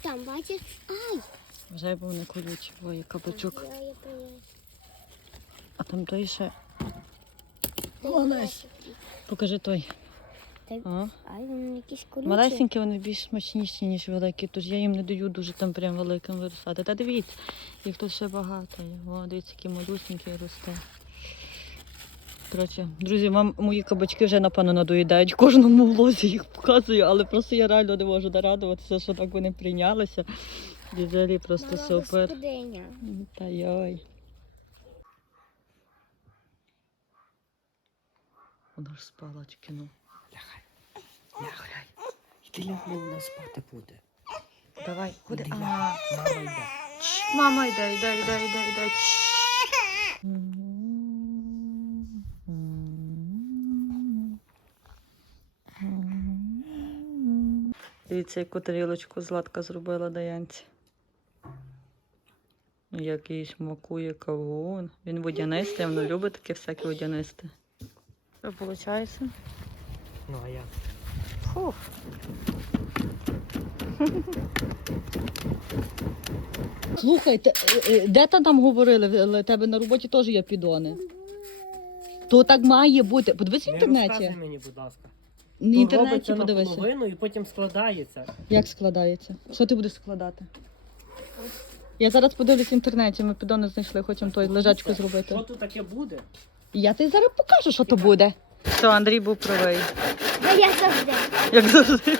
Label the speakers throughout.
Speaker 1: Отам, бачиш? Ай!
Speaker 2: Вже був не колючий, ой, кабачок. А там той ще. Олесь. Покажи той. А?
Speaker 1: Ай.
Speaker 2: Малесенькі вони більш смачніші, ніж великі, тож я їм не даю дуже там прям великим виростати. Та дивіться, їх тут ще багато. О, дивіться, які малюсенькі росте. Коротше, друзі, вам мої кабачки вже напевно надоїдають. Кожному влозі їх показую, але просто я реально не можу нарадуватися, що так вони прийнялися. І взагалі просто
Speaker 1: Мала
Speaker 2: супер.
Speaker 1: господиня.
Speaker 2: Та йой. Вона ж спала тільки, ну.
Speaker 3: Лягай. Лягай. Іди лягни, вона спати буде.
Speaker 2: Давай.
Speaker 3: Іди,
Speaker 2: А.
Speaker 3: Мама йде.
Speaker 2: Мама, йде, йде, йде, йде, йде. Чш. Дивіться, яку тарілочку Златка зробила Даянці. Який смакує кавун. Він водянистий, а вона любить таке всяке водянисте. Що виходить?
Speaker 3: Ну, а я.
Speaker 2: Фух. Слухайте, де там там говорили? Але тебе на роботі теж є підони. То так має бути. Подивись в
Speaker 3: Не
Speaker 2: інтернеті.
Speaker 3: розказуй мені, будь ласка.
Speaker 2: В
Speaker 3: То
Speaker 2: інтернеті подивися.
Speaker 3: наполовину і потім складається.
Speaker 2: Як складається? Що ти будеш складати? Я зараз подивлюсь в інтернеті, ми підони знайшли, хочемо той лежачку
Speaker 3: Що
Speaker 2: зробити.
Speaker 3: тут таке буде?
Speaker 2: Я тобі зараз покажу, що то буде. Все, Андрій був правий.
Speaker 1: А я завжди.
Speaker 2: Як завжди.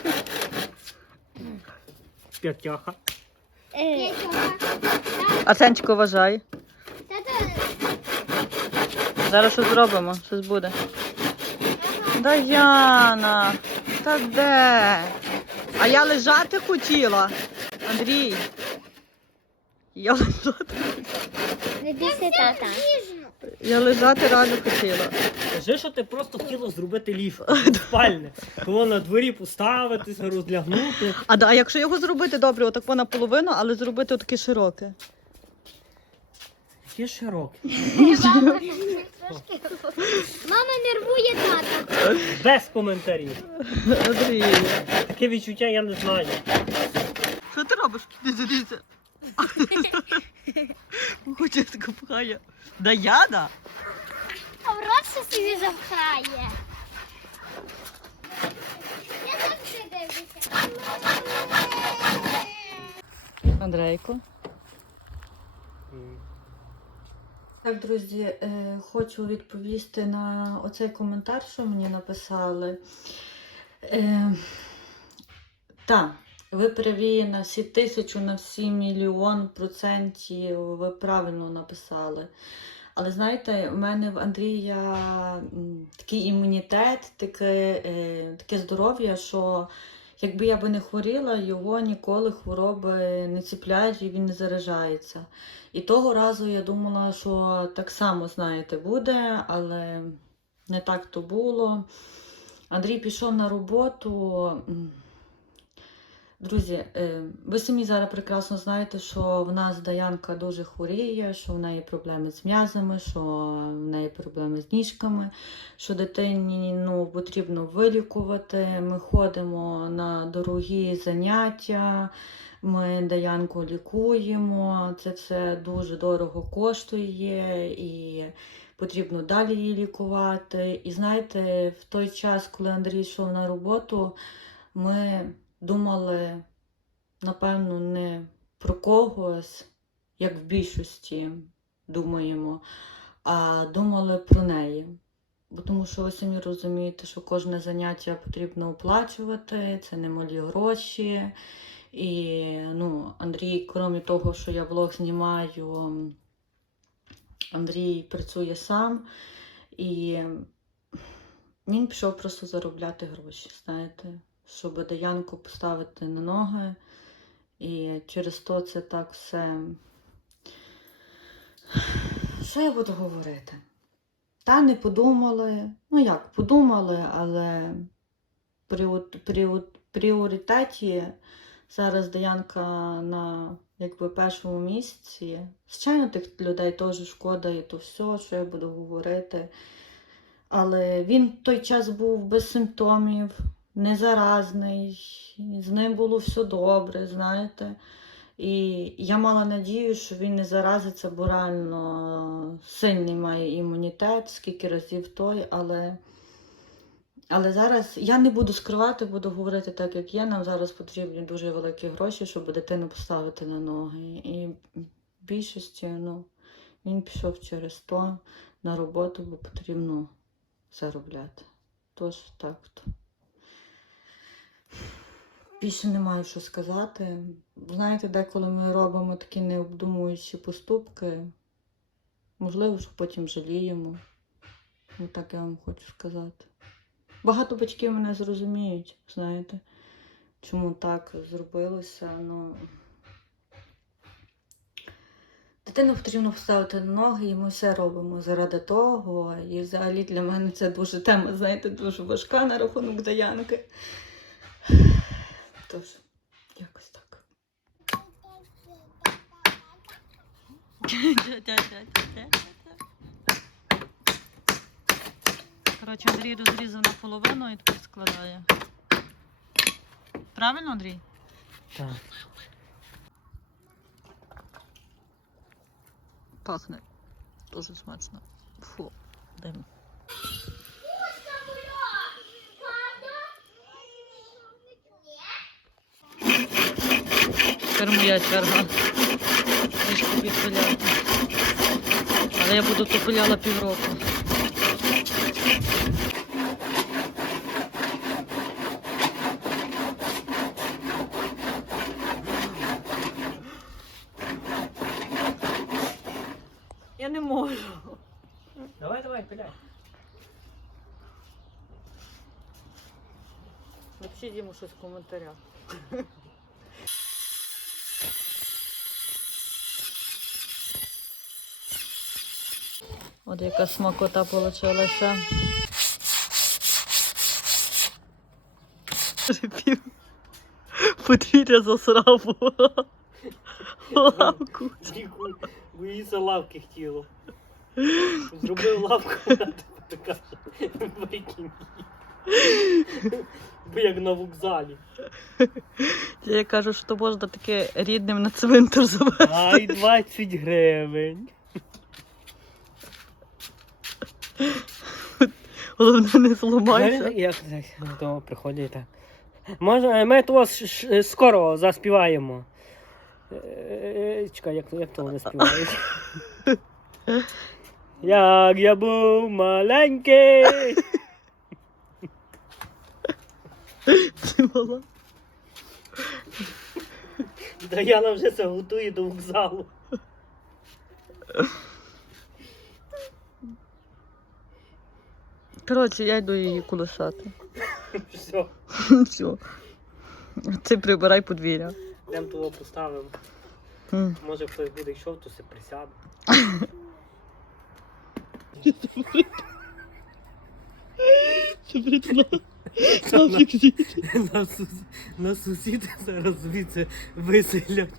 Speaker 3: П'ятяха.
Speaker 1: Е,
Speaker 2: Арсенчику, вважай. Зараз що зробимо? Щось буде. Даяна, та де? А я лежати хотіла. Андрій. Я лежати,
Speaker 1: не бійся, тата.
Speaker 2: я лежати реально хотіла.
Speaker 3: Скажи, що ти просто хотіла зробити ліфт спальне. Того на дворі поставитися, розлягнути.
Speaker 2: А, да, а якщо його зробити добре, отак наполовину, але зробити отаке широке.
Speaker 3: Яке широке.
Speaker 1: Мама нервує тата.
Speaker 3: Без коментарів.
Speaker 2: Андрій.
Speaker 3: Таке відчуття я не знаю.
Speaker 2: Що ти робиш? Не залізь. Хоче пхає. Даяна?
Speaker 1: А в рот ще собі запхає. Я завжди дивлюся.
Speaker 2: Андрейко. Так, друзі, е, хочу відповісти на оцей коментар, що мені написали. Е, так, ви праві на всі тисячу, на всі мільйон процентів, ви правильно написали. Але знаєте, у мене в Андрія такий імунітет, таке, е, таке здоров'я, що якби я би не хворіла, його ніколи хвороби не ціпляють і він не заражається. І того разу я думала, що так само, знаєте, буде, але не так то було. Андрій пішов на роботу. Друзі, е, ви самі зараз прекрасно знаєте, що в нас Даянка дуже хворіє, що в неї проблеми з м'язами, що в неї проблеми з ніжками, що дитині ну, потрібно вилікувати. Ми ходимо на дорогі заняття, ми Даянку лікуємо. Це все дуже дорого коштує і потрібно далі її лікувати. І знаєте, в той час, коли Андрій йшов на роботу, ми думали, напевно, не про когось, як в більшості думаємо, а думали про неї. Бо тому що ви самі розумієте, що кожне заняття потрібно оплачувати, це немалі гроші. І ну, Андрій, крім того, що я влог знімаю, Андрій працює сам. І він пішов просто заробляти гроші, знаєте, щоб Даянку поставити на ноги. І через то це так все. Що я буду говорити? Та не подумали. Ну як, подумали, але при, при, пріоритеті зараз Даянка на якби першому місці. Звичайно, тих людей теж шкода і то все, що я буду говорити. Але він той час був без симптомів, незаразний, з ним було все добре, знаєте. І я мала надію, що він не заразиться, бо реально сильний має імунітет, скільки разів той, але. Але зараз я не буду скривати, буду говорити так, як є. Нам зараз потрібні дуже великі гроші, щоб дитину поставити на ноги. І більшості ну, він пішов через то на роботу, бо потрібно заробляти. Тож так. то. Більше не маю що сказати. Знаєте, деколи ми робимо такі необдумуючі поступки. Можливо, що потім жаліємо. Ну, так я вам хочу сказати. Багато батьків мене зрозуміють, знаєте, чому так зробилося. Ну, дитину потрібно поставити на ноги, і ми все робимо заради того. І взагалі для мене це дуже тема, знаєте, дуже важка на рахунок Даянки. Тож, якось так.
Speaker 4: Коротше, Андрій розрізав наполовину і тепер складає. Правильно, Андрій?
Speaker 3: Так.
Speaker 4: Пахне. Дуже смачно. Фу, дим. Моя черга. Трішки підпиляти. Але я буду то пиляла півроку. Я не можу.
Speaker 3: Давай, давай, пиляй.
Speaker 4: Напишіть йому щось в коментарях. От яка смакота получилася. Подвір'я засрав лавку.
Speaker 3: Боїться лавки хотіло. Зробив лавку, вона така викинь. Бо як на вокзалі.
Speaker 4: Я кажу, що то можна таке рідним на цвинтар завести.
Speaker 3: Ай, 20 гривень.
Speaker 4: Головне не зламайся.
Speaker 3: Як до приходять так. Можна, ми того ш- ш- скоро заспіваємо. Е, Чекай, як, як то вони співають? Як я був маленький.
Speaker 4: Ти мала.
Speaker 3: Даяна вже це готує до вокзалу.
Speaker 4: Коротше, я йду її колесати.
Speaker 3: Все,
Speaker 4: Все. Ти прибирай подвір'я.
Speaker 3: йдемо того поставимо.
Speaker 4: М.
Speaker 3: Може хтось буде йшов, то се присяде. На, сус... на сусіди зараз звідси виселять.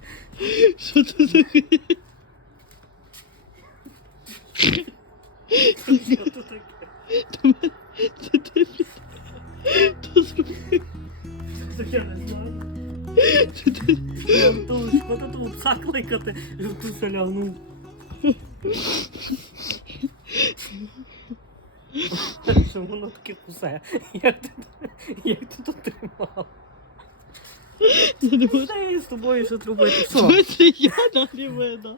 Speaker 4: Що це за
Speaker 3: Що то таке?
Speaker 4: Це ти то зробив.
Speaker 3: Це я не знаю.
Speaker 4: Це ти.
Speaker 3: Антон, куди тут пса кликати, щоб тут салягнув. Що воно таке кусе? Як ти, як ти тут тримав?
Speaker 4: Це не може.
Speaker 3: Та я з тобою що робити? Що?
Speaker 4: Це я нагрівена.